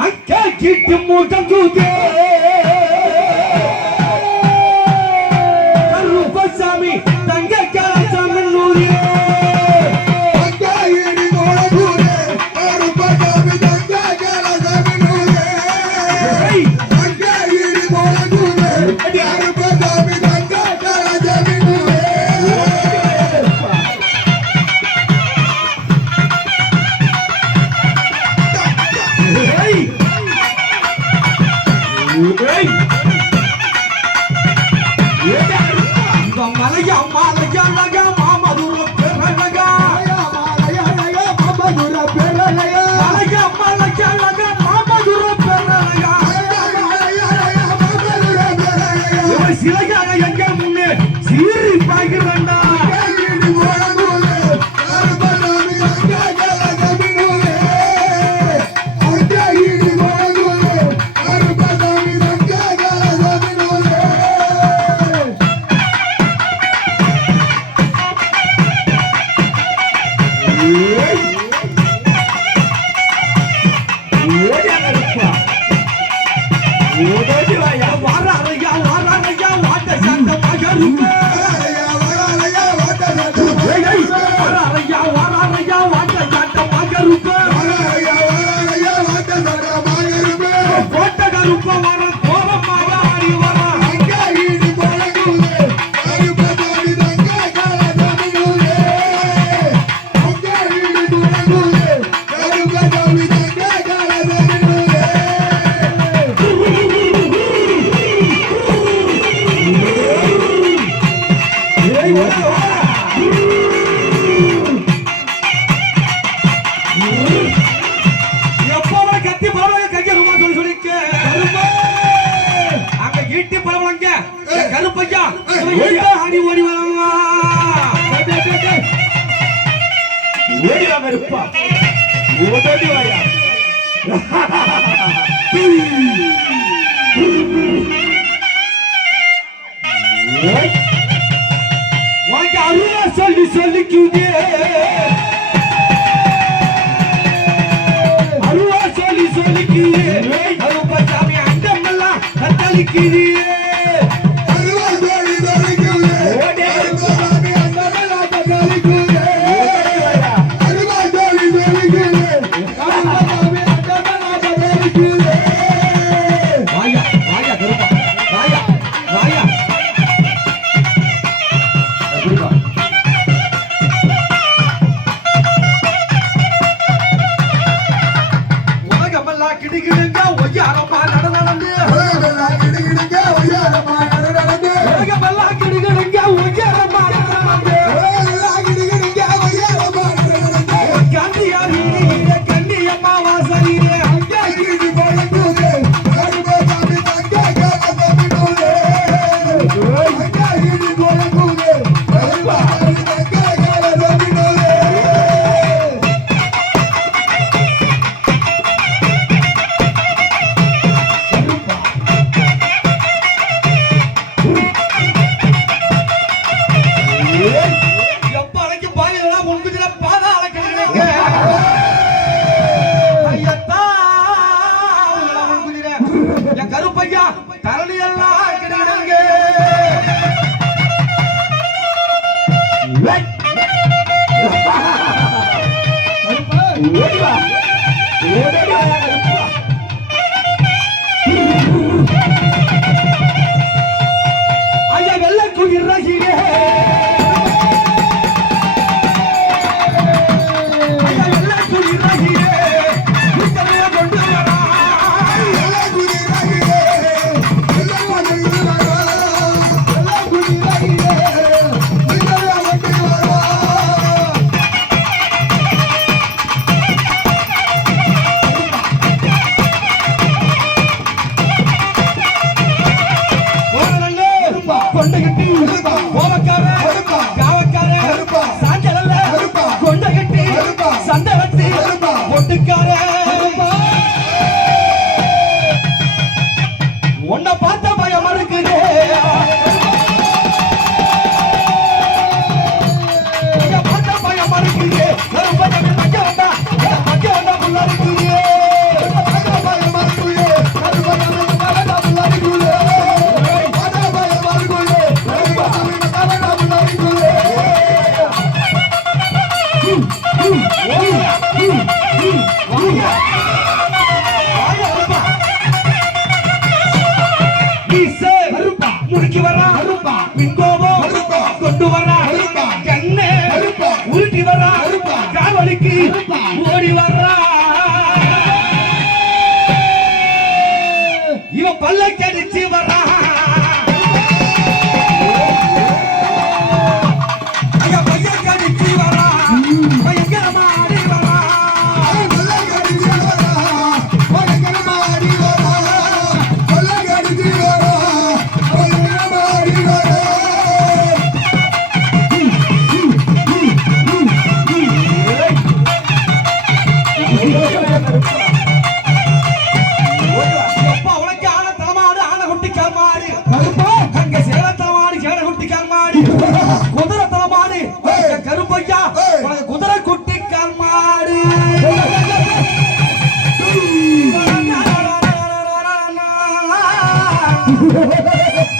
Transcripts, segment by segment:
I can't keep the mood down today. Karuppaiya ஆடி ஓடி வரவா ஓடிவா கருப்பா. ஓடி வாயா. ஓடி வா ஓடி வா ハハハハ!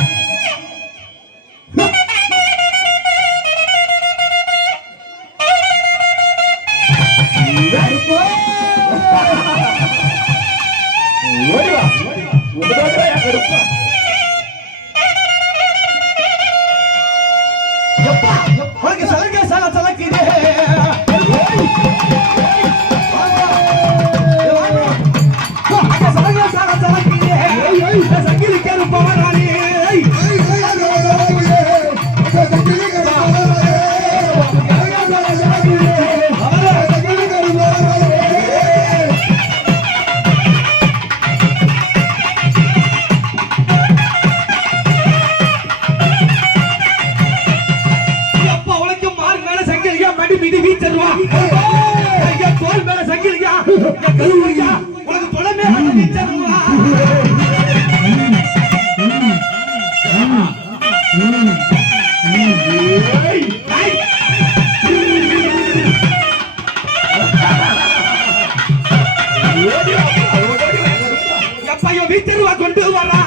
கொண்டு வரா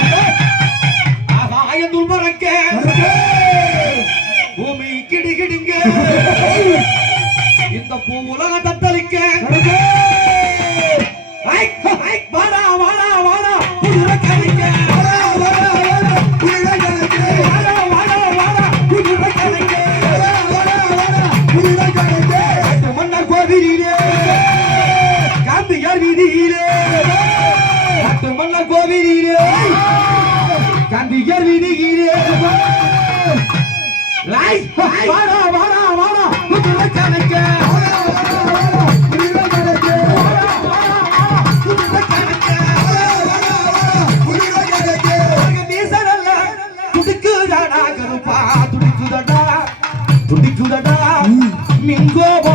துடிக்குதடா மின்கோபம்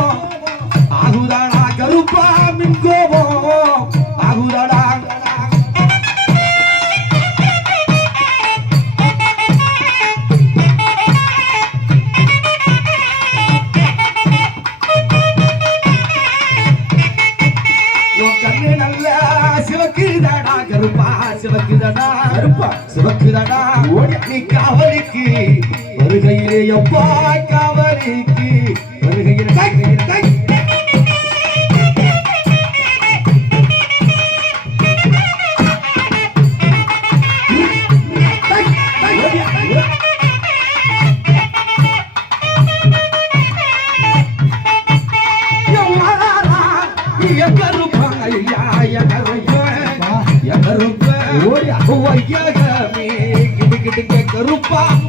கண்ணு நல்லா சிவக்குதடா கருப்பா சிவக்குதடா. கருப்பா. சிவக்குதடா. நீ காவலுக்கு வருகையிலே எப்பா காவலுக்கு வருகையில் Yeah, கருப்பா.